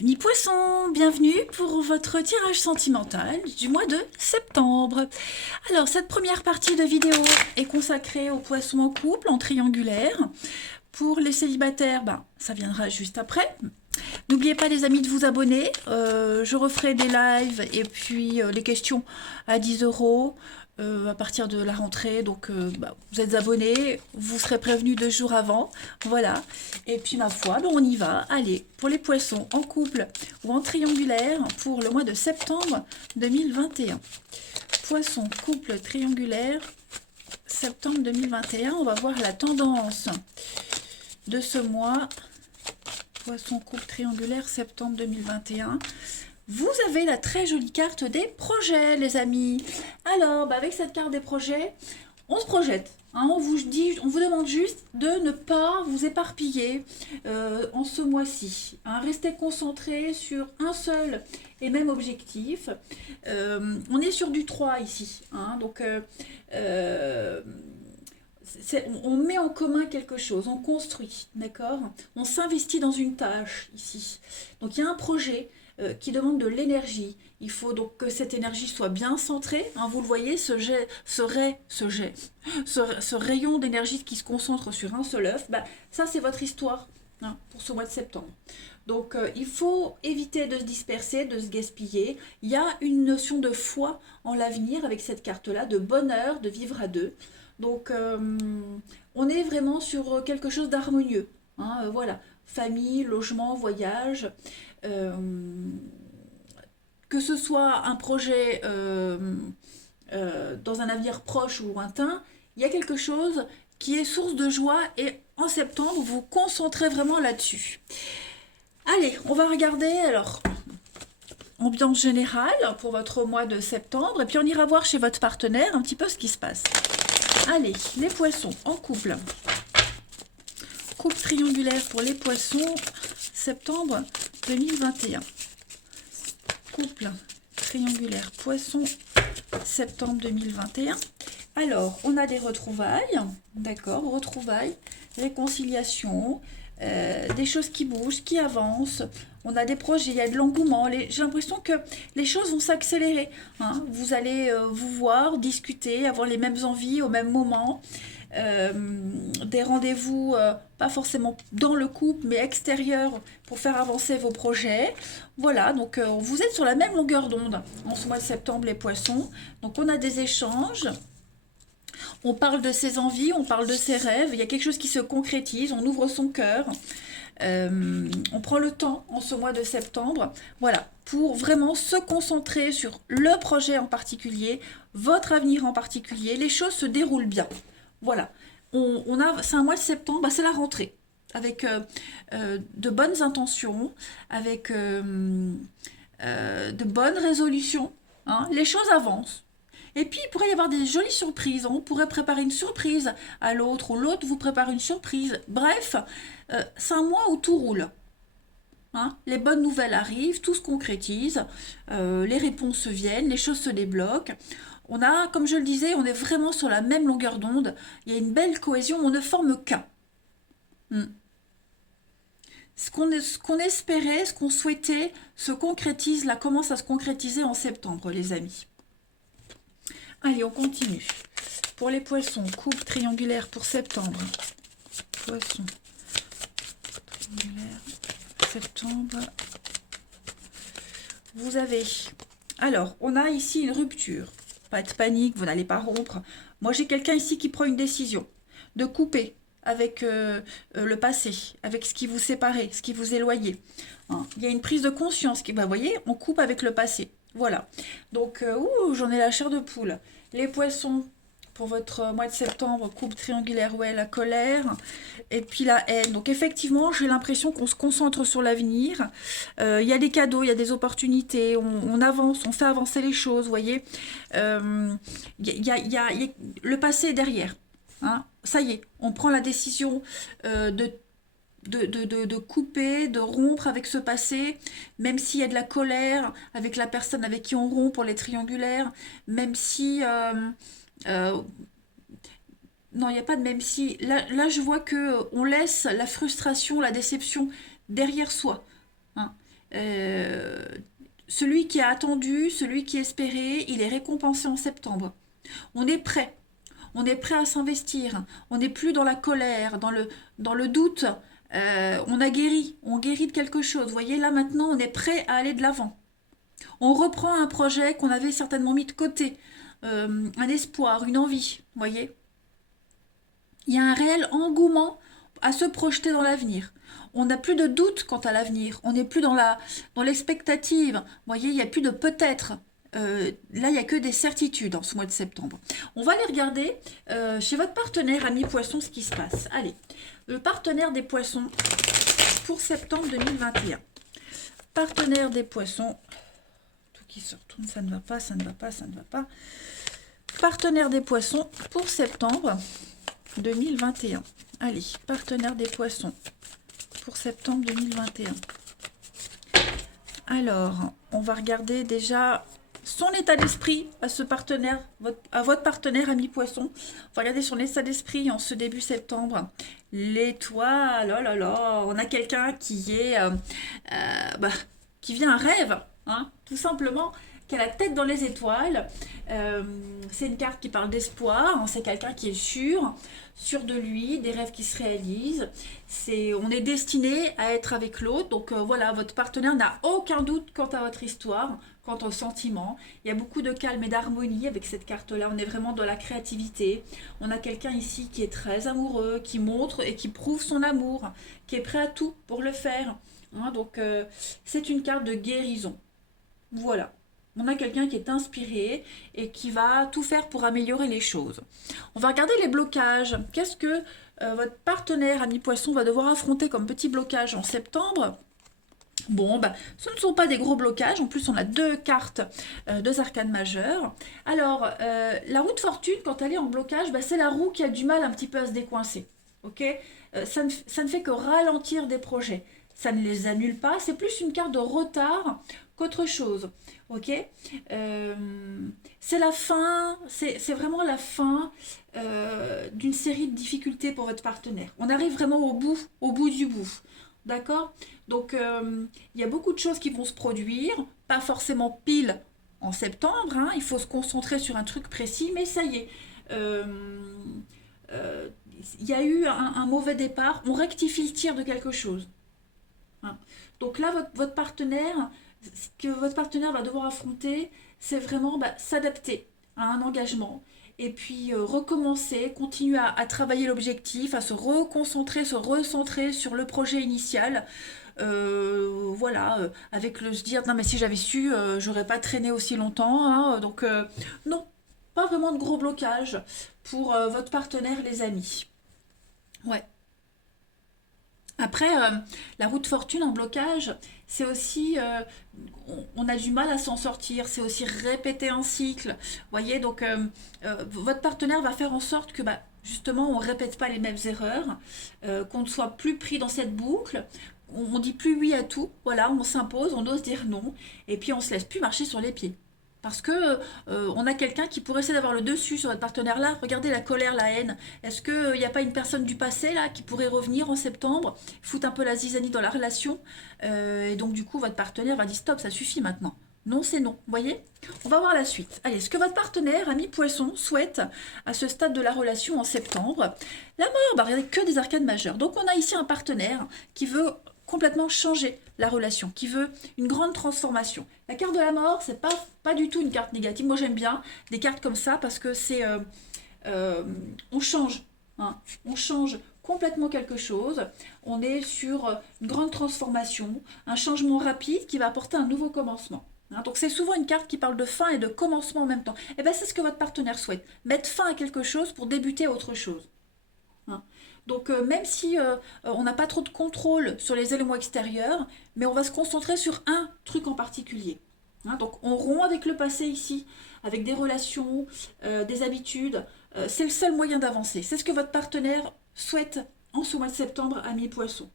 Amis poissons, bienvenue pour votre tirage sentimental du mois de septembre. Alors, cette première partie de vidéo est consacrée aux poissons en couple, en triangulaire. Pour les célibataires, ça viendra juste après. N'oubliez pas les amis de vous abonner, je referai des lives et puis les questions à 10 € à partir de la rentrée. Donc vous êtes abonnés, vous serez prévenus 2 jours avant. Voilà. Et puis ma foi, on y va. Allez, pour les poissons en couple ou en triangulaire pour le mois de septembre 2021. Poisson, couple, triangulaire, septembre 2021. On va voir la tendance de ce mois. Poisson, couple, triangulaire, septembre 2021. Vous avez la très jolie carte des projets, les amis. Alors, avec cette carte des projets, on se projette. Hein, on vous demande juste de ne pas vous éparpiller en ce mois-ci. Hein, restez concentré sur un seul et même objectif. On est sur du 3 ici. Hein, donc, on met en commun quelque chose, on construit, d'accord? On s'investit dans une tâche ici. Donc il y a un projet qui demande de l'énergie. Il faut donc que cette énergie soit bien centrée. Hein, vous le voyez, ce rayon d'énergie qui se concentre sur un seul œuf, ça c'est votre histoire, hein, pour ce mois de septembre. Donc il faut éviter de se disperser, de se gaspiller. Il y a une notion de foi en l'avenir avec cette carte-là, de bonheur, de vivre à deux. Donc, on est vraiment sur quelque chose d'harmonieux. Hein, voilà, famille, logement, voyage. Euh, que ce soit un projet dans un avenir proche ou lointain, il y a quelque chose qui est source de joie et en septembre, vous vous concentrez vraiment là-dessus. Allez, on va regarder alors ambiance générale pour votre mois de septembre et puis on ira voir chez votre partenaire un petit peu ce qui se passe. Allez, les poissons en couple. Couple triangulaire pour les poissons, septembre 2021. Couple triangulaire poisson, septembre 2021. Alors, on a des retrouvailles, d'accord, retrouvailles, réconciliation, des choses qui bougent, qui avancent. On a des projets, il y a de l'engouement. J'ai l'impression que les choses vont s'accélérer. Hein. Vous allez vous voir, discuter, avoir les mêmes envies au même moment. Des rendez-vous, pas forcément dans le couple, mais extérieurs pour faire avancer vos projets. Voilà, donc vous êtes sur la même longueur d'onde en ce mois de septembre, les poissons. Donc on a des échanges. On parle de ses envies, on parle de ses rêves, il y a quelque chose qui se concrétise, on ouvre son cœur, on prend le temps en ce mois de septembre, voilà, pour vraiment se concentrer sur le projet en particulier, votre avenir en particulier, les choses se déroulent bien. Voilà, c'est un mois de septembre, c'est la rentrée, avec de bonnes intentions, avec de bonnes résolutions, hein, les choses avancent. Et puis, il pourrait y avoir des jolies surprises. On pourrait préparer une surprise à l'autre, ou l'autre vous prépare une surprise. Bref, c'est un mois où tout roule. Hein, les bonnes nouvelles arrivent, tout se concrétise, les réponses viennent, les choses se débloquent. On a, comme je le disais, on est vraiment sur la même longueur d'onde. Il y a une belle cohésion, on ne forme qu'un. Hmm. Ce qu'on espérait, ce qu'on souhaitait, se concrétise, là commence à se concrétiser en septembre, les amis. Allez, on continue. Pour les poissons, coupe triangulaire pour septembre. Poisson, triangulaire, septembre. Vous avez... Alors, on a ici une rupture. Pas de panique, vous n'allez pas rompre. Moi, j'ai quelqu'un ici qui prend une décision de couper avec le passé, avec ce qui vous séparait, ce qui vous éloignait. Hein, il y a une prise de conscience. Vous voyez, on coupe avec le passé. Voilà. Donc, j'en ai la chair de poule. Les poissons, pour votre mois de septembre, coupe triangulaire, ouais, la colère, et puis la haine. Donc, effectivement, j'ai l'impression qu'on se concentre sur l'avenir. Il y a des cadeaux, il y a des opportunités, on avance, on fait avancer les choses, vous voyez. Le passé est derrière. Hein. Ça y est, on prend la décision de couper, de rompre avec ce passé, même s'il y a de la colère avec la personne avec qui on rompt pour les triangulaires, même si... non, il n'y a pas de même si. Là, je vois que on laisse la frustration, la déception derrière soi. Hein. Euh, Celui qui a attendu, celui qui espérait, il est récompensé en septembre. On est prêt. On est prêt à s'investir. On n'est plus dans la colère, dans le doute. On guérit de quelque chose. Vous voyez, là maintenant, on est prêt à aller de l'avant. On reprend un projet qu'on avait certainement mis de côté. Un espoir, une envie. Vous voyez, il y a un réel engouement à se projeter dans l'avenir. On n'a plus de doute quant à l'avenir. On n'est plus dans l'expectative. Vous voyez, il n'y a plus de peut-être. Là, il n'y a que des certitudes en ce mois de septembre. On va aller regarder chez votre partenaire, ami poisson, ce qui se passe. Allez, le partenaire des poissons pour septembre 2021. Partenaire des poissons. Tout qui se retourne, ça ne va pas, ça ne va pas, ça ne va pas. Partenaire des poissons pour septembre 2021. Allez, partenaire des poissons pour septembre 2021. Alors, on va regarder déjà son état d'esprit à ce partenaire, à votre partenaire ami poisson. On va regarder son état d'esprit en ce début septembre. L'étoile, oh là là, on a quelqu'un qui est, qui vit un rêve, hein, tout simplement, qui a la tête dans les étoiles. C'est une carte qui parle d'espoir, hein, c'est quelqu'un qui est sûr de lui, des rêves qui se réalisent. On est destiné à être avec l'autre, donc voilà, votre partenaire n'a aucun doute quant à votre histoire, quant aux sentiments. Il y a beaucoup de calme et d'harmonie avec cette carte-là, on est vraiment dans la créativité. On a quelqu'un ici qui est très amoureux, qui montre et qui prouve son amour, qui est prêt à tout pour le faire. Hein, donc c'est une carte de guérison. Voilà. On a quelqu'un qui est inspiré et qui va tout faire pour améliorer les choses. On va regarder les blocages. Qu'est-ce que votre partenaire ami poisson va devoir affronter comme petit blocage en septembre? Bon, ce ne sont pas des gros blocages. En plus, on a deux cartes, deux arcanes majeures. Alors, la roue de fortune, quand elle est en blocage, c'est la roue qui a du mal un petit peu à se décoincer. Ok, ça ne fait que ralentir des projets. Ça ne les annule pas. C'est plus une carte de retard qu'autre chose. Ok, c'est la fin, c'est vraiment la fin d'une série de difficultés pour votre partenaire. On arrive vraiment au bout du bout. D'accord? Donc, il y a beaucoup de choses qui vont se produire, pas forcément pile en septembre, hein, il faut se concentrer sur un truc précis, mais ça y est. Il y a eu un mauvais départ, on rectifie le tir de quelque chose. Hein. Donc là, votre partenaire, ce que votre partenaire va devoir affronter, c'est vraiment s'adapter à un engagement et puis recommencer, continuer à travailler l'objectif, à se reconcentrer, se recentrer sur le projet initial. Voilà, avec le se dire, non mais si j'avais su, j'aurais pas traîné aussi longtemps. Hein, donc non, pas vraiment de gros blocage pour votre partenaire, les amis. Ouais. Après, la roue de fortune en blocage, c'est aussi, on a du mal à s'en sortir, c'est aussi répéter un cycle. Vous voyez, donc votre partenaire va faire en sorte que justement on ne répète pas les mêmes erreurs, qu'on ne soit plus pris dans cette boucle, on dit plus oui à tout, voilà, on s'impose, on ose dire non, et puis on se laisse plus marcher sur les pieds. Parce que on a quelqu'un qui pourrait essayer d'avoir le dessus sur votre partenaire là. Regardez la colère, la haine. Est-ce qu'il n'y a pas une personne du passé là qui pourrait revenir en septembre, foutre un peu la zizanie dans la relation et donc du coup votre partenaire va dire stop, ça suffit maintenant. Non, c'est non. Vous voyez? On va voir la suite. Allez, ce que votre partenaire, ami poisson, souhaite à ce stade de la relation en septembre. La mort, regardez que des arcanes majeures. Donc on a ici un partenaire qui veut complètement changer la relation, qui veut une grande transformation. La carte de la mort, c'est pas du tout une carte négative. Moi, j'aime bien des cartes comme ça parce que c'est on change, hein, on change complètement quelque chose. On est sur une grande transformation, un changement rapide qui va apporter un nouveau commencement. Hein, donc c'est souvent une carte qui parle de fin et de commencement en même temps. Et bien c'est ce que votre partenaire souhaite, mettre fin à quelque chose pour débuter autre chose. Hein. Donc même si on n'a pas trop de contrôle sur les éléments extérieurs, mais on va se concentrer sur un truc en particulier. Hein, donc on rompt avec le passé ici, avec des relations, des habitudes. C'est le seul moyen d'avancer. C'est ce que votre partenaire souhaite en ce mois de septembre, ami poisson.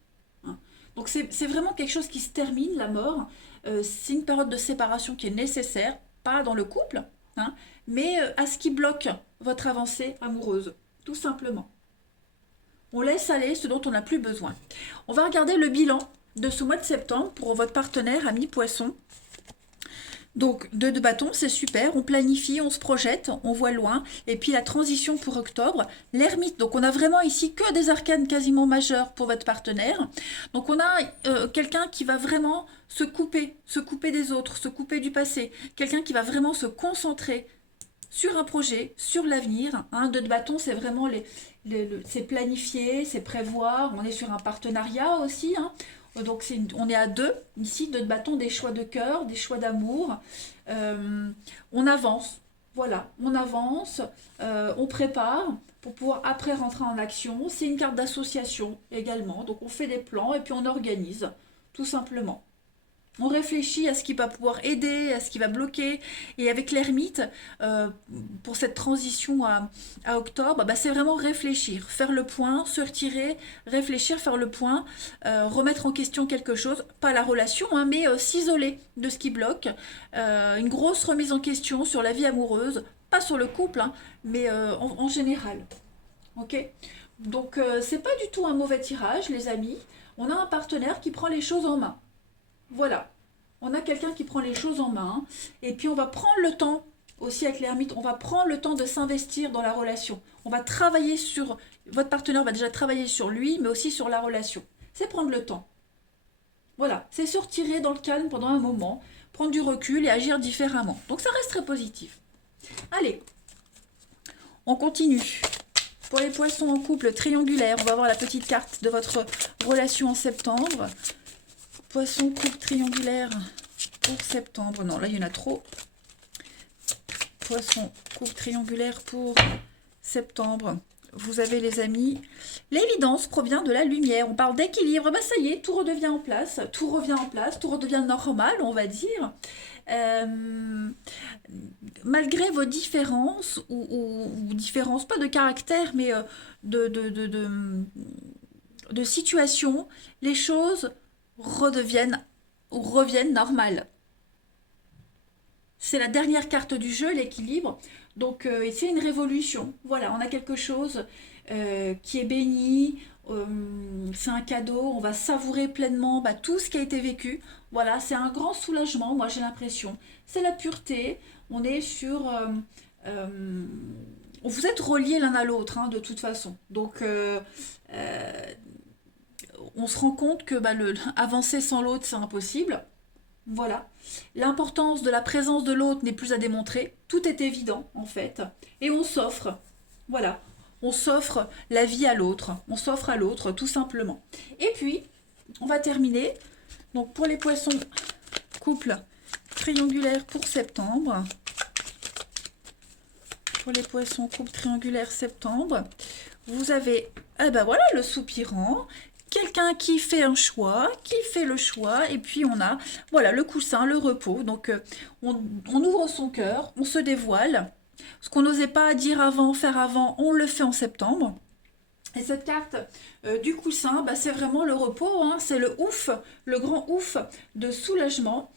Hein. Donc c'est vraiment quelque chose qui se termine, la mort. C'est une période de séparation qui est nécessaire, pas dans le couple, hein, mais à ce qui bloque votre avancée amoureuse, tout simplement. On laisse aller ce dont on n'a plus besoin. On va regarder le bilan de ce mois de septembre pour votre partenaire, ami poisson. Donc, 2 de bâton, c'est super, on planifie, on se projette, on voit loin. Et puis la transition pour octobre, l'ermite. Donc, on a vraiment ici que des arcanes quasiment majeures pour votre partenaire. Donc, on a quelqu'un qui va vraiment se couper des autres, se couper du passé. Quelqu'un qui va vraiment se concentrer sur un projet, sur l'avenir. 2 de bâton, c'est vraiment c'est planifier, c'est prévoir. On est sur un partenariat aussi, donc on est à 2 ici, 2 de bâton, des choix de cœur, des choix d'amour. On avance, voilà, on avance, on prépare pour pouvoir après rentrer en action. C'est une carte d'association également, donc on fait des plans et puis on organise, tout simplement. On réfléchit à ce qui va pouvoir aider, à ce qui va bloquer. Et avec l'ermite, pour cette transition à octobre, c'est vraiment réfléchir, faire le point, se retirer, réfléchir, faire le point, remettre en question quelque chose, pas la relation, mais s'isoler de ce qui bloque. Une grosse remise en question sur la vie amoureuse, pas sur le couple, mais en général. Ok. Donc c'est pas du tout un mauvais tirage, les amis. On a un partenaire qui prend les choses en main. Voilà, on a quelqu'un qui prend les choses en main et puis on va prendre le temps, aussi avec l'ermite, on va prendre le temps de s'investir dans la relation. On va travailler sur, votre partenaire va déjà travailler sur lui, mais aussi sur la relation. C'est prendre le temps. Voilà, c'est se retirer dans le calme pendant un moment, prendre du recul et agir différemment. Donc ça reste très positif. Allez, on continue. Pour les poissons en couple triangulaire, on va voir la petite carte de votre relation en septembre. Poisson, couple triangulaire pour septembre. Non, là, il y en a trop. Poisson, couple triangulaire pour septembre. Vous avez, les amis, l'évidence provient de la lumière. On parle d'équilibre. Ça y est, tout redevient en place. Tout revient en place. Tout redevient normal, on va dire. Malgré vos différences, ou différences, pas de caractère, mais de situation, les choses reviennent normales. C'est la dernière carte du jeu, l'équilibre. Donc, c'est une révolution. Voilà, on a quelque chose qui est béni. C'est un cadeau. On va savourer pleinement tout ce qui a été vécu. Voilà, c'est un grand soulagement, moi j'ai l'impression. C'est la pureté. On est sur... vous êtes reliés l'un à l'autre, de toute façon. Donc... on se rend compte que avancer sans l'autre, c'est impossible. Voilà. L'importance de la présence de l'autre n'est plus à démontrer. Tout est évident, en fait. Et on s'offre. Voilà. On s'offre la vie à l'autre. On s'offre à l'autre, tout simplement. Et puis, on va terminer. Donc, pour les poissons, couple triangulaire pour septembre. Pour les poissons, couple triangulaire septembre. Vous avez, voilà, le soupirant. Quelqu'un qui fait un choix, qui fait le choix, et puis on a, voilà, le coussin, le repos. Donc, on ouvre son cœur, on se dévoile. Ce qu'on n'osait pas dire avant, faire avant, on le fait en septembre. Et cette carte du coussin, c'est vraiment le repos, c'est le ouf, le grand ouf de soulagement.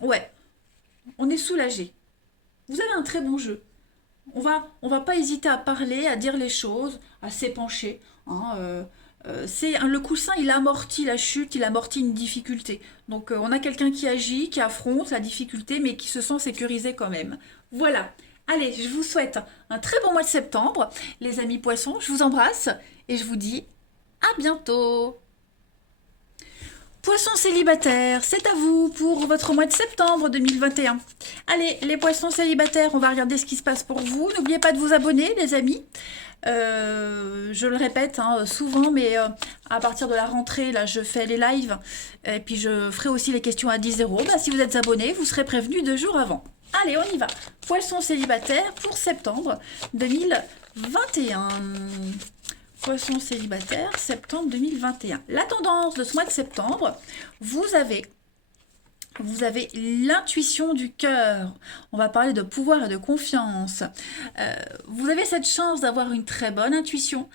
Ouais, on est soulagé. Vous avez un très bon jeu. On va pas hésiter à parler, à dire les choses, à s'épancher. Le coussin, il amortit la chute, il amortit une difficulté. Donc on a quelqu'un qui agit, qui affronte la difficulté, mais qui se sent sécurisé quand même. Voilà. Allez, je vous souhaite un très bon mois de septembre. Les amis poissons, je vous embrasse et je vous dis à bientôt. Poissons célibataires, c'est à vous pour votre mois de septembre 2021. Allez, les poissons célibataires, on va regarder ce qui se passe pour vous. N'oubliez pas de vous abonner, les amis. Je le répète souvent, mais à partir de la rentrée, là, je fais les lives. Et puis, je ferai aussi les questions à 10 €. Si vous êtes abonné, vous serez prévenu 2 jours avant. Allez, on y va. Poissons célibataires pour septembre 2021. Poissons célibataires, septembre 2021. La tendance de ce mois de septembre, vous avez Vous avez l'intuition du cœur. On va parler de pouvoir et de confiance. Vous avez cette chance d'avoir une très bonne intuition.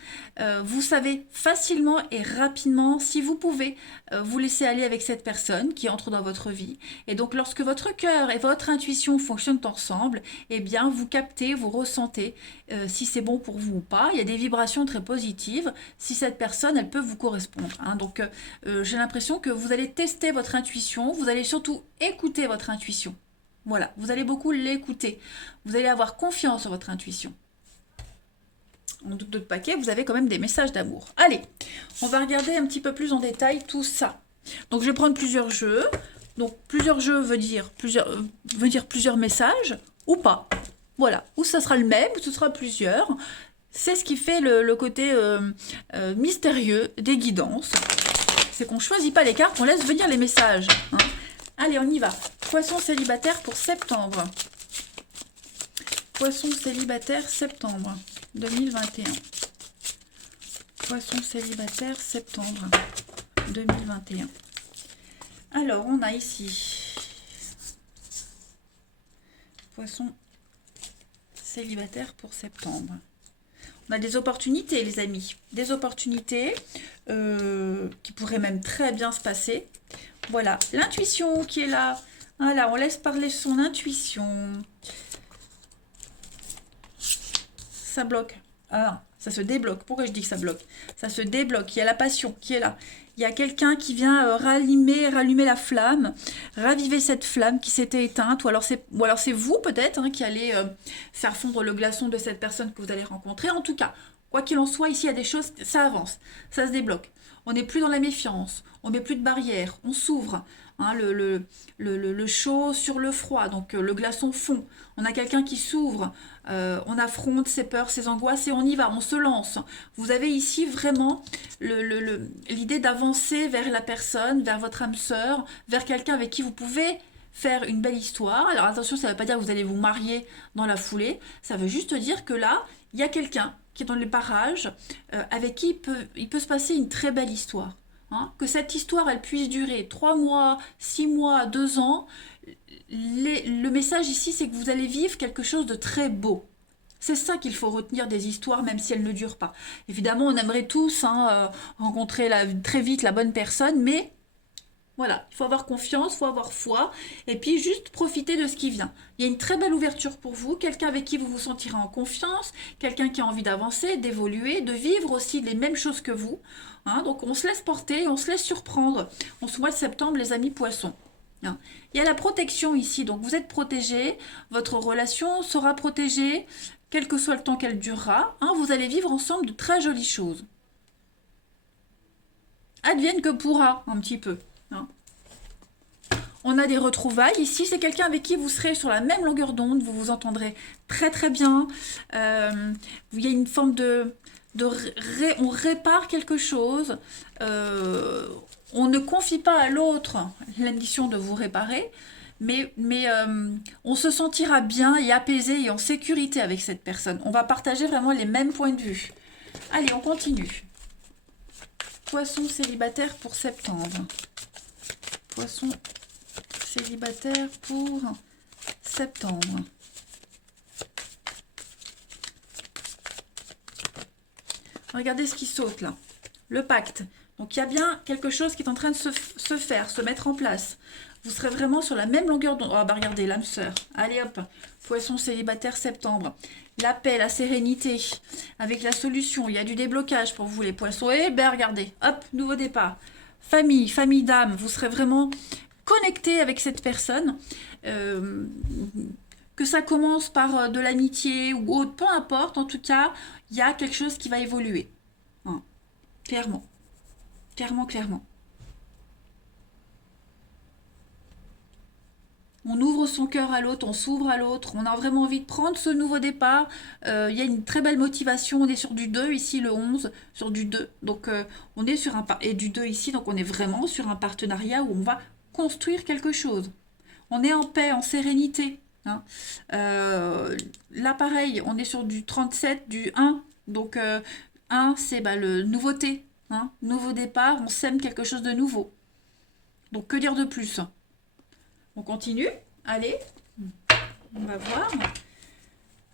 Vous savez facilement et rapidement si vous pouvez vous laisser aller avec cette personne qui entre dans votre vie. Et donc lorsque votre cœur et votre intuition fonctionnent ensemble, eh bien vous captez, vous ressentez si c'est bon pour vous ou pas. Il y a des vibrations très positives si cette personne, elle peut vous correspondre. Hein. Donc j'ai l'impression que vous allez tester votre intuition, vous allez surtout écouter votre intuition. Voilà, vous allez beaucoup l'écouter. Vous allez avoir confiance en votre intuition. En doute de paquet, vous avez quand même des messages d'amour. Allez, on va regarder un petit peu plus en détail tout ça. Donc je vais prendre plusieurs jeux. Donc plusieurs jeux veut dire plusieurs messages ou pas. Voilà, ou ça sera le même, ou ce sera plusieurs. C'est ce qui fait le côté mystérieux des guidances. C'est qu'on ne choisit pas les cartes, on laisse venir les messages. Hein. Allez, on y va. Poisson célibataire pour septembre. Poisson célibataire septembre 2021. Poisson célibataire septembre 2021. Alors, on a ici Poisson célibataire pour septembre. On a des opportunités, les amis. Des opportunités qui pourraient même très bien se passer. Voilà, l'intuition qui est là. Voilà, on laisse parler son intuition. Ça bloque. Ah, ça se débloque. Pourquoi je dis que ça bloque? Ça se débloque. Il y a la passion qui est là. Il y a quelqu'un qui vient rallumer la flamme, raviver cette flamme qui s'était éteinte. Ou alors c'est vous peut-être hein, qui allez faire fondre le glaçon de cette personne que vous allez rencontrer. En tout cas, quoi qu'il en soit, ici il y a des choses, ça avance, ça se débloque. On n'est plus dans la méfiance, on ne met plus de barrières, on s'ouvre. Hein, le chaud sur le froid, donc le glaçon fond. On a quelqu'un qui s'ouvre, on affronte ses peurs, ses angoisses et on y va, on se lance. Vous avez ici vraiment l'idée d'avancer vers la personne, vers votre âme sœur, vers quelqu'un avec qui vous pouvez faire une belle histoire. Alors attention, ça ne veut pas dire que vous allez vous marier dans la foulée, ça veut juste dire que là, il y a quelqu'un qui est dans le parages, avec qui il peut se passer une très belle histoire. Hein, que cette histoire, elle puisse durer 3 mois, 6 mois, 2 ans. Le message ici, c'est que vous allez vivre quelque chose de très beau. C'est ça qu'il faut retenir des histoires, même si elles ne durent pas. Évidemment, on aimerait tous rencontrer très vite la bonne personne, mais voilà, il faut avoir confiance, il faut avoir foi, et puis juste profiter de ce qui vient. Il y a une très belle ouverture pour vous, quelqu'un avec qui vous vous sentirez en confiance, quelqu'un qui a envie d'avancer, d'évoluer, de vivre aussi les mêmes choses que vous. Hein, donc on se laisse porter, on se laisse surprendre. En ce mois de septembre, les amis poissons. Hein. Il y a la protection ici, donc vous êtes protégés, votre relation sera protégée, quel que soit le temps qu'elle durera. Hein, vous allez vivre ensemble de très jolies choses. Advienne que pourra, un petit peu. Hein. On a des retrouvailles. Ici, c'est quelqu'un avec qui vous serez sur la même longueur d'onde. Vous vous entendrez très très bien. Il y a une forme on répare quelque chose. On ne confie pas à l'autre la mission de vous réparer. Mais on se sentira bien et apaisé et en sécurité avec cette personne. On va partager vraiment les mêmes points de vue. Allez, on continue. Poisson célibataire pour septembre. Poisson célibataire pour septembre. Regardez ce qui saute là. Le pacte. Donc il y a bien quelque chose qui est en train de se faire, se mettre en place. Vous serez vraiment sur la même longueur d'onde. Oh bah regardez, l'âme sœur. Allez hop. Poisson célibataire septembre. La paix, la sérénité. Avec la solution. Il y a du déblocage pour vous les poissons. Et ben regardez. Hop, nouveau départ. Famille d'âme. Vous serez vraiment connecté avec cette personne. Que ça commence par de l'amitié ou autre, peu importe. En tout cas, il y a quelque chose qui va évoluer. Hein. Clairement. Clairement. On ouvre son cœur à l'autre, on s'ouvre à l'autre, on a vraiment envie de prendre ce nouveau départ. Il y a une très belle motivation, on est sur du 2 ici, le 11, sur du 2. Donc on est sur et du 2 ici, donc on est vraiment sur un partenariat où on va construire quelque chose. On est en paix, en sérénité. Hein. Là pareil, on est sur du 37, du 1. Donc 1 c'est le nouveauté. Hein. Nouveau départ, on sème quelque chose de nouveau. Donc que dire de plus ? On continue. Allez, on va voir.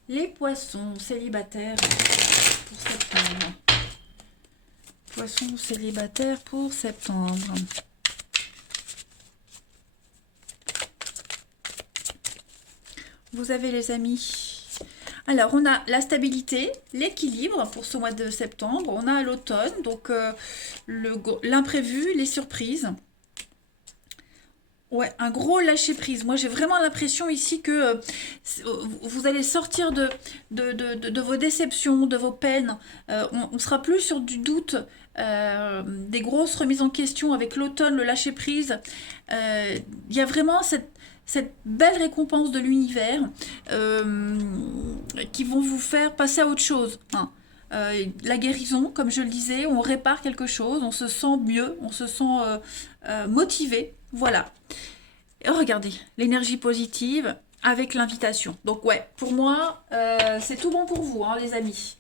Les poissons célibataires pour septembre. Poissons célibataires pour septembre. Vous avez les amis. Alors, on a la stabilité, l'équilibre pour ce mois de septembre. On a l'automne, donc l'imprévu, les surprises. Ouais, un gros lâcher prise. Moi, j'ai vraiment l'impression ici que vous allez sortir de vos déceptions, de vos peines. On sera plus sur du doute, des grosses remises en question avec l'automne, le lâcher prise. Il y a vraiment cette belle récompense de l'univers qui vont vous faire passer à autre chose. Hein. La guérison, comme je le disais, on répare quelque chose, on se sent mieux, on se sent motivé. Voilà. Et regardez, l'énergie positive avec l'invitation. Donc ouais, pour moi, c'est tout bon pour vous, hein, les amis.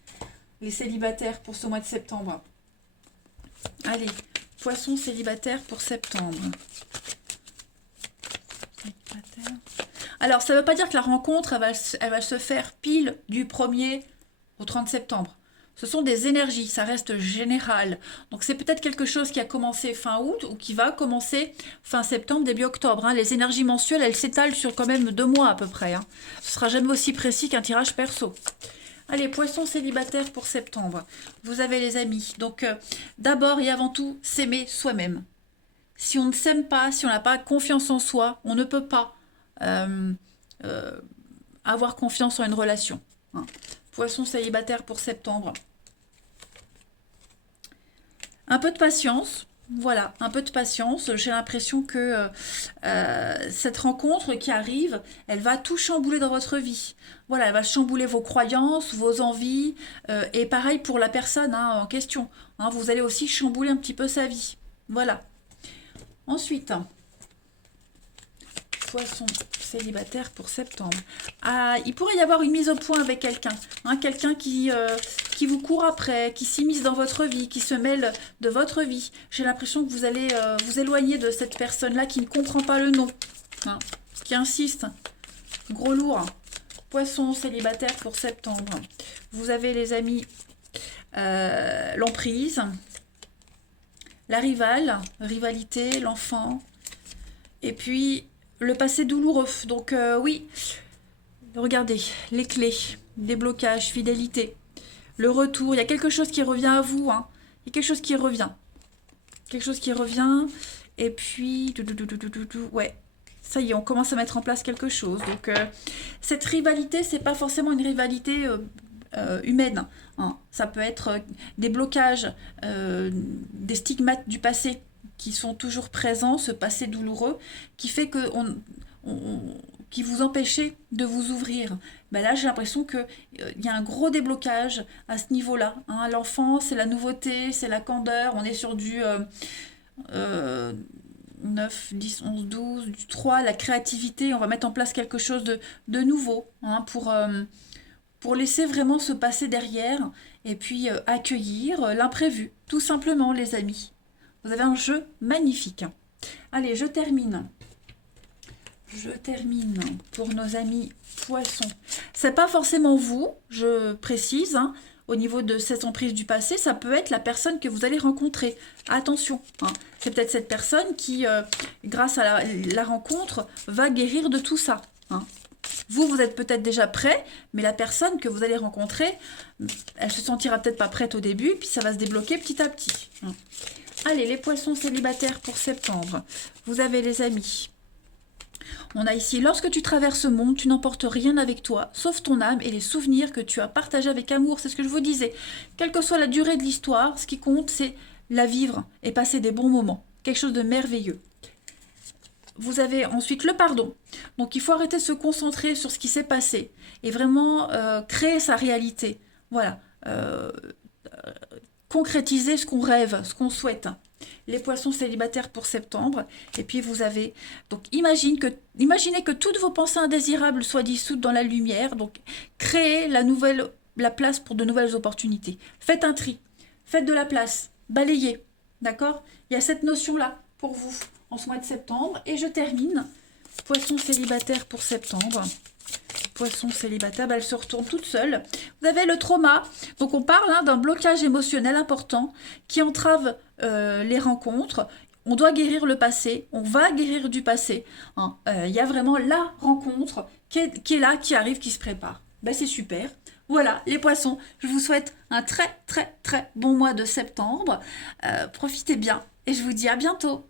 Les célibataires pour ce mois de septembre. Allez, poissons célibataires pour septembre. Alors, ça ne veut pas dire que la rencontre, elle va se faire pile du 1er au 30 septembre. Ce sont des énergies, ça reste général. Donc c'est peut-être quelque chose qui a commencé fin août ou qui va commencer fin septembre, début octobre. Hein. Les énergies mensuelles, elles s'étalent sur quand même 2 mois à peu près. Hein. Ce ne sera jamais aussi précis qu'un tirage perso. Allez, poissons célibataires pour septembre. Vous avez les amis. Donc d'abord et avant tout, s'aimer soi-même. Si on ne s'aime pas, si on n'a pas confiance en soi, on ne peut pas avoir confiance en une relation. Hein. Poissons célibataires pour septembre. Un peu de patience, voilà, un peu de patience. J'ai l'impression que cette rencontre qui arrive, elle va tout chambouler dans votre vie. Voilà, elle va chambouler vos croyances, vos envies, et pareil pour la personne hein, en question. Hein, vous allez aussi chambouler un petit peu sa vie. Voilà. Ensuite, poisson célibataire pour septembre. Ah, il pourrait y avoir une mise au point avec quelqu'un. Hein, quelqu'un qui vous court après, qui s'immisce dans votre vie, qui se mêle de votre vie. J'ai l'impression que vous allez vous éloigner de cette personne-là qui ne comprend pas le non. Hein, qui insiste. Gros lourd. Poisson célibataire pour septembre. Vous avez les amis l'emprise, la rivalité, l'enfant. Et puis le passé douloureux. Donc oui, regardez, les clés, déblocage, fidélité, le retour. Il y a quelque chose qui revient à vous. Hein. Il y a quelque chose qui revient. Quelque chose qui revient. Et puis, ouais, ça y est, on commence à mettre en place quelque chose. Donc cette rivalité, c'est pas forcément une rivalité humaine. Hein. Ça peut être des blocages, des stigmates du passé qui sont toujours présents, ce passé douloureux, qui fait que qui vous empêchait de vous ouvrir. Ben là, j'ai l'impression qu'il y a un gros déblocage à ce niveau-là. Hein. L'enfant, c'est la nouveauté, c'est la candeur. On est sur du 9, 10, 11, 12, du 3, la créativité. On va mettre en place quelque chose de nouveau hein, pour laisser vraiment se passer derrière et puis accueillir l'imprévu, tout simplement, les amis. Vous avez un jeu magnifique. Allez, je termine. Je termine pour nos amis poissons. C'est pas forcément vous, je précise, hein, au niveau de cette emprise du passé, ça peut être la personne que vous allez rencontrer. Attention, hein, c'est peut-être cette personne qui, grâce à la rencontre, va guérir de tout ça. Hein. Vous êtes peut-être déjà prêt, mais la personne que vous allez rencontrer, elle se sentira peut-être pas prête au début, puis ça va se débloquer petit à petit. Hein. Allez, les poissons célibataires pour septembre. Vous avez les amis. On a ici, lorsque tu traverses ce monde, tu n'emportes rien avec toi, sauf ton âme et les souvenirs que tu as partagés avec amour. C'est ce que je vous disais. Quelle que soit la durée de l'histoire, ce qui compte, c'est la vivre et passer des bons moments. Quelque chose de merveilleux. Vous avez ensuite le pardon. Donc, il faut arrêter de se concentrer sur ce qui s'est passé et vraiment créer sa réalité. Voilà. Concrétiser ce qu'on rêve, ce qu'on souhaite. Les poissons célibataires pour septembre. Et puis vous avez... Donc imaginez que toutes vos pensées indésirables soient dissoutes dans la lumière. Donc créez la place pour de nouvelles opportunités. Faites un tri. Faites de la place. Balayez. D'accord? Il y a cette notion-là pour vous en ce mois de septembre. Et je termine Poisson célibataire pour septembre. Poisson célibataire, elle se retourne toute seule. Vous avez le trauma. Donc on parle d'un blocage émotionnel important qui entrave les rencontres. On doit guérir le passé. On va guérir du passé. Il y a vraiment la rencontre qui est là, qui arrive, qui se prépare. C'est super. Voilà, les poissons. Je vous souhaite un très, très, très bon mois de septembre. Profitez bien et je vous dis à bientôt.